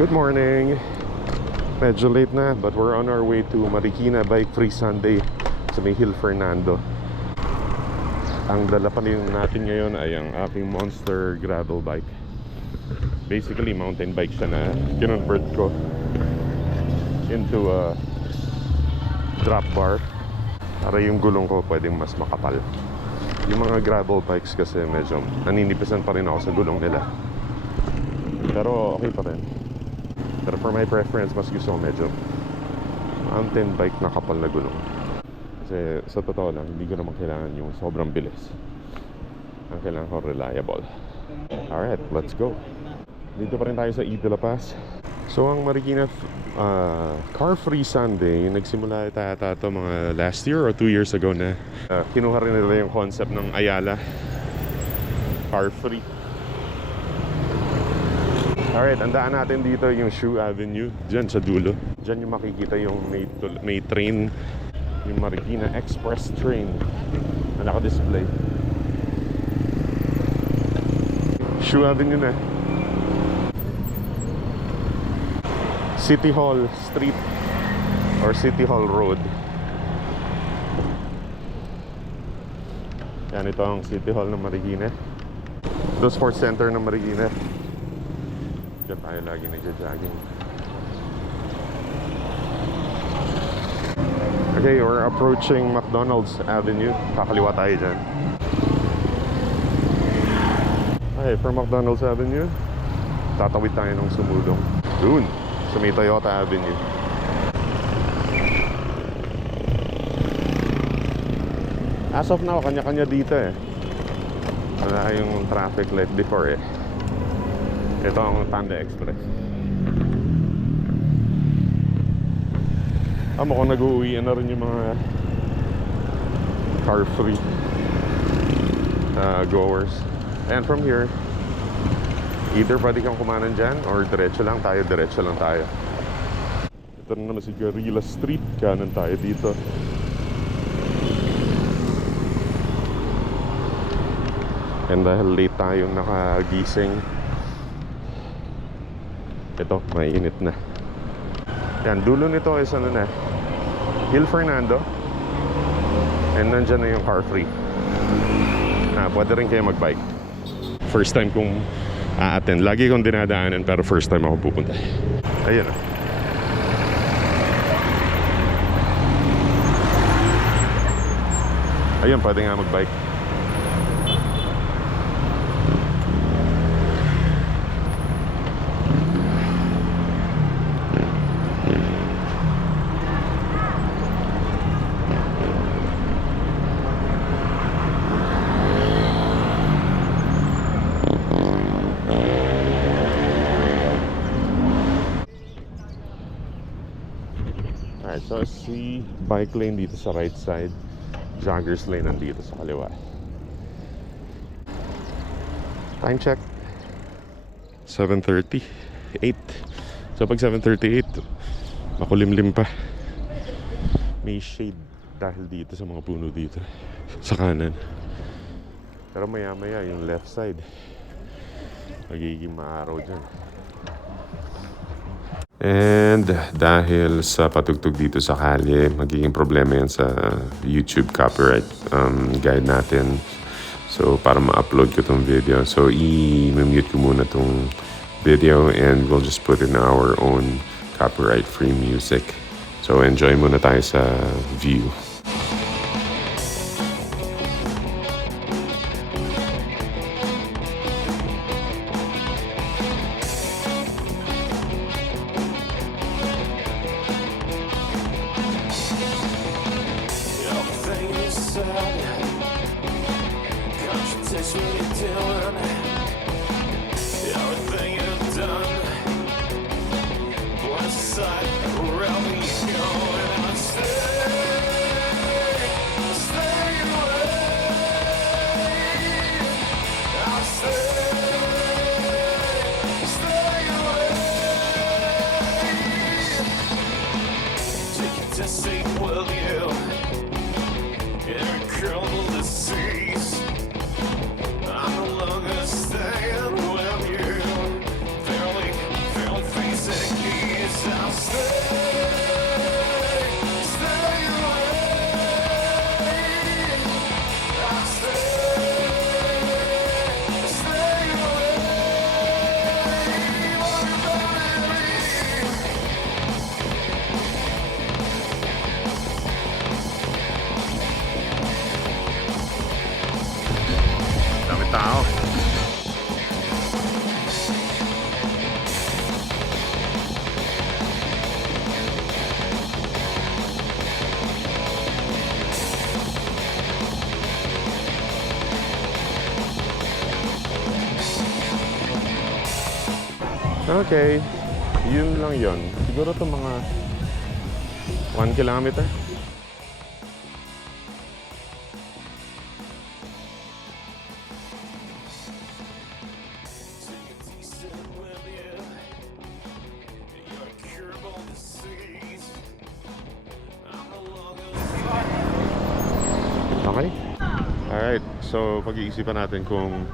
Good morning. Medyo late na, but we're on our way to Marikina Bike Free Sunday sa may Hill Fernando. Ang dalapanin natin ngayon ay ang aking Monster gravel bike. Basically, mountain bike siya na kinonvert ko into a drop bar para yung gulong ko pwedeng mas makapal. Yung mga gravel bikes kasi medyo naninipisan pa rin ako sa gulong nila, pero okay pa rin. Pero for my preference, mas gusto ko medyo mountain bike na kapal na gulong. Kasi sa totoo lang, hindi ko naman kailangan yung sobrang bilis. Ang kailangan ko reliable. Alright, let's go. Dito pa rin tayo sa Eat de la Paz. So ang Marikina Car Free Sunday, nagsimula ata ito mga last year or 2 years ago na. Kinuha rin nila yung concept ng Ayala Car Free. Alright, ang daan natin dito yung Shoe Avenue, dyan sa dulo. Dyan yung makikita yung may train, yung Marikina Express train na naka-display. Shoe Avenue na. City Hall Street or City Hall Road. Yan, ito ang City Hall ng Marikina. Ito Sports Center ng Marikina. Diyan tayo lagi nagja-jogging. Okay, we're approaching McDonald's Avenue. Kakaliwa tayo dyan. Okay, from McDonald's Avenue, tatawid tayo ng sumulong dun sa may Toyota Avenue. As of now, kanya-kanya dito eh. Wala yung traffic light before eh. Ito ang Panda Express. Mukhang nag-uwian na rin yung mga car free goers. And from here, either pwede kang kumanan dyan or diretso lang tayo. Ito na naman si Guerrilla Street. Kanan tayo dito. And dahil late tayong nakagising, ito, mainit na. Yan, dulo nito is ano na, Hill Fernando. And nandyan na yung car free. Pwede rin kayo magbike. First time kong a-attend. Lagi kong dinadaanan pero first time ako pupunta. Ayun na. Ayun, pwede nga magbike. Alright, so si bike lane dito sa right side, joggers lane nandito sa kaliwa. Time check 7:38. So pag 7:38, makulimlim pa. May shade dahil dito sa mga puno dito sa kanan. Pero maya maya yung left side magiging maaraw dyan. And dahil sa patugtog dito sa kalye, magiging problema yan sa YouTube copyright guide natin. So para ma-upload ko tong video, so i-mute ko muna tong video and we'll just put in our own copyright free music. So enjoy muna tayo sa view. Okay. Yun lang yun. Siguro to mga 1 kilometer. Okay. Alright. So, pag-iisipan natin kung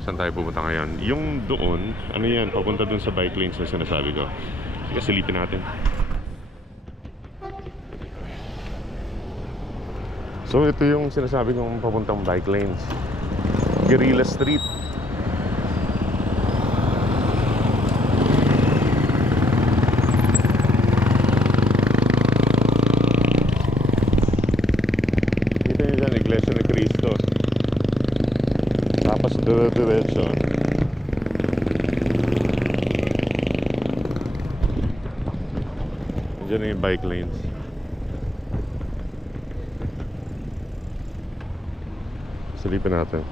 saan tayo pupunta ngayon. Yung doon, ano yan, papunta doon sa bike lanes na sinasabi ko. Sige, silipin natin. So, ito yung sinasabi kong papuntang bike lanes. Guerrilla Street. Dito nyo dyan, Iglesia ni Cristo. Tapos diretso. Diyan yung bike lanes. Silipin natin.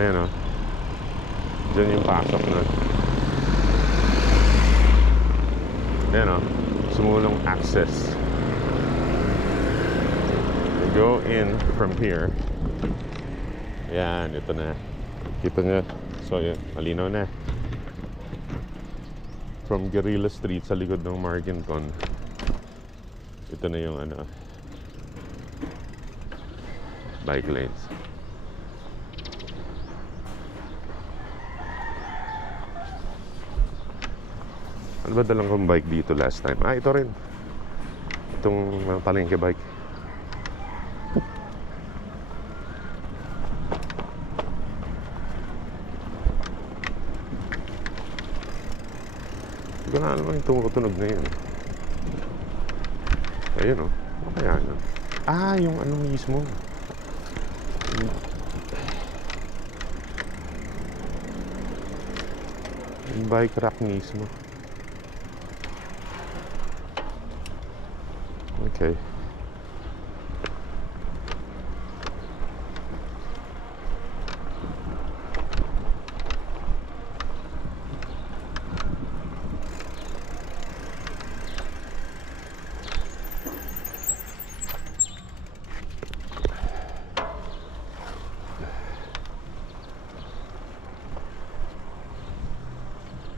Ayan o. Diyan yung pasok na. Ayan o. Sumulong access. You go in from here. Ayan, ito na. Kita nyo. So yun, malinaw na. From Guerrilla Street sa likod ng Markinton. Ito na yung ano, bike lanes. Ano ba dalang kong bike dito last time? Ah, ito rin. Itong palengke bike. Hindi ko na alam yung tumutunog na yun. Ayun o. Ano kaya yun? Ah, yung ano mismo. Yung bike rack mismo. Okay.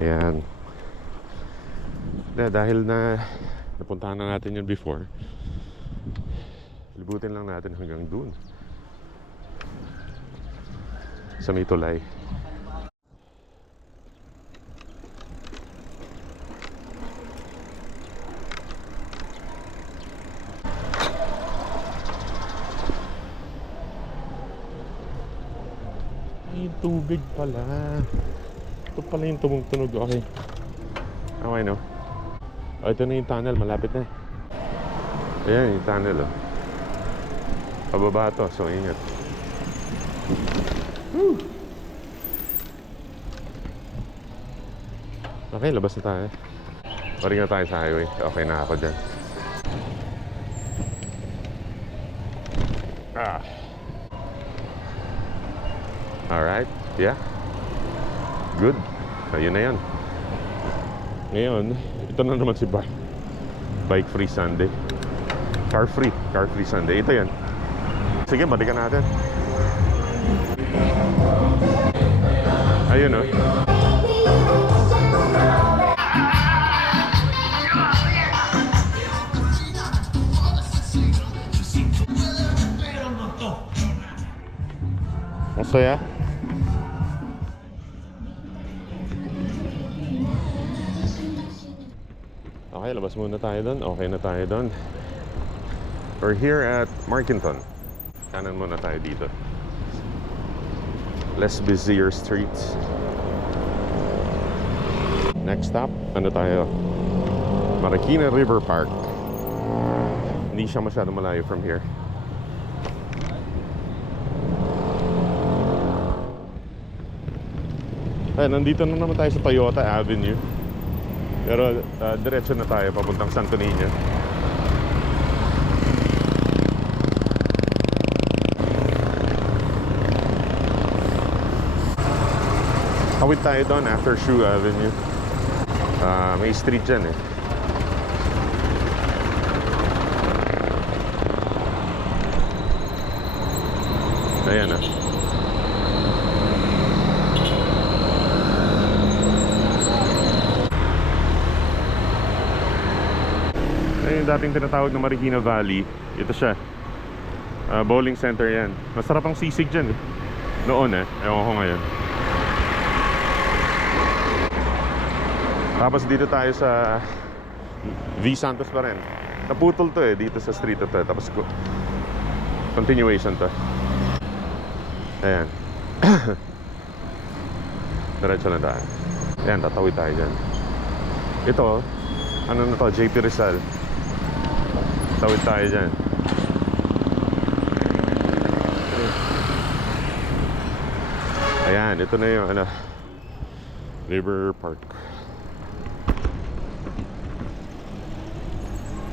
Ayan. Dahil na napuntahan na natin yun before, libutin lang natin hanggang dun sa may tulay. Ay, tubig pala. Ito pala yung tumutunog. Okay. Okay, no? Oh, ito na yung tunnel. Malapit na. Ayan yung tunnel, oh. Pababa to. So, ingat. Woo! Okay, labas na tayo. Paring na tayo sa highway. Okay na ako dyan. Ah. Alright. Yeah. Good. Ayun na yan. Ngayon, ito na naman si Bike Free Sunday. Car Free Sunday. Ito yan. Sige, balikan natin. Ayun, oh. Masaya. Okay, labas muna tayo doon. Okay na tayo doon. We're here at Markinton. Kanan muna tayo dito. Less busier streets. Next stop, ano tayo? Marikina River Park. Hindi siya masyado malayo from here. Ay, nandito na naman tayo sa Toyota Avenue. Pero diretso na tayo papuntang Santo Niño. Nakawid tayo doon after Shoe Avenue. May street dyan eh. Ayan ah. Ayan yung dating tinatawag na Marikina Valley. Ito siya. Bowling center yan. Masarap ang sisig dyan eh. Noon eh. Ewan ko ngayon. Tapos dito tayo sa V. Santos pa rin. Naputol to eh. Dito sa street to. Tapos continuation to. Ayan. Diretso na daan. Ayan, tatawid tayo dyan. Ito, ano na to? JP Rizal. Tawid tayo dyan. Ayan, ito na yung ano, River Park.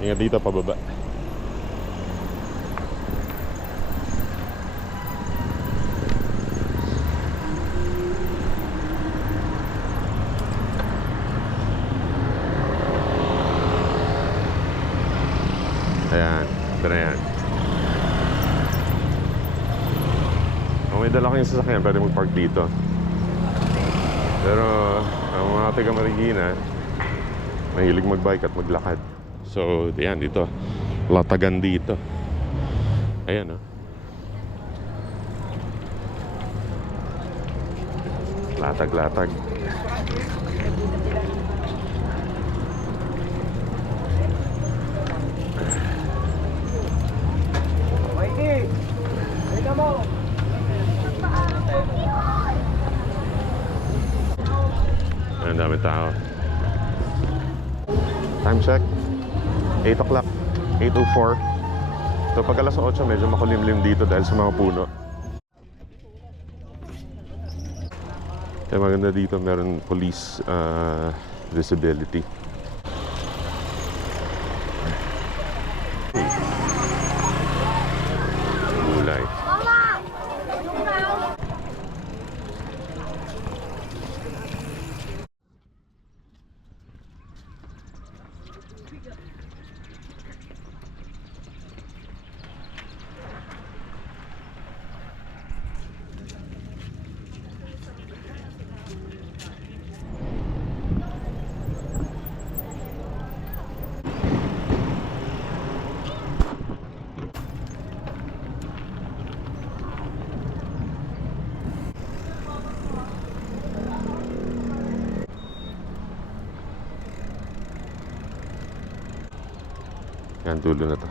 Ingat dito pababa. Ayan, ito na yan. Kung may dala kayong sasakyan, pwede mag-park dito. Pero ang mga taga Marikina, mahilig mag-bike at maglakad. So, yan, dito. Latagan dito. Ayan, oh. Latag-latag. Ang dami tao. Time check 8 o'clock, 8:04. So pag alas 8 medyo makulimlim dito dahil sa mga puno. Kaya maganda dito, meron police visibility. Gulay. Yan, dulo na to.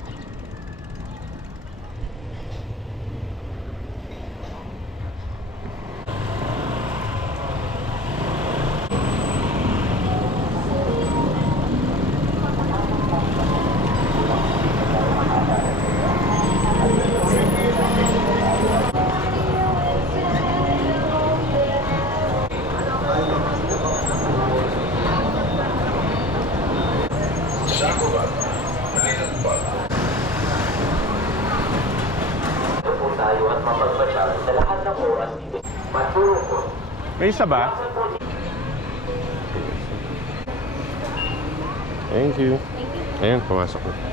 May isa ba? Thank you. Ayan, pumasok na.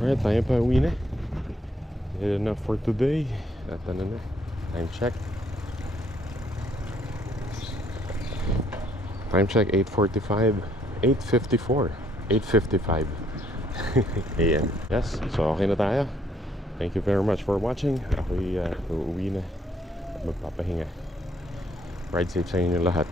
Alright, tayo pa uwi na. Enough for today. At ano na, time check. Time check 8:45, 8:54, 8:55. Ayan. Yes, so okay na tayo. Thank you very much for watching. Ako'y uuwi na at magpapahinga. Ride safe sa inyo lahat.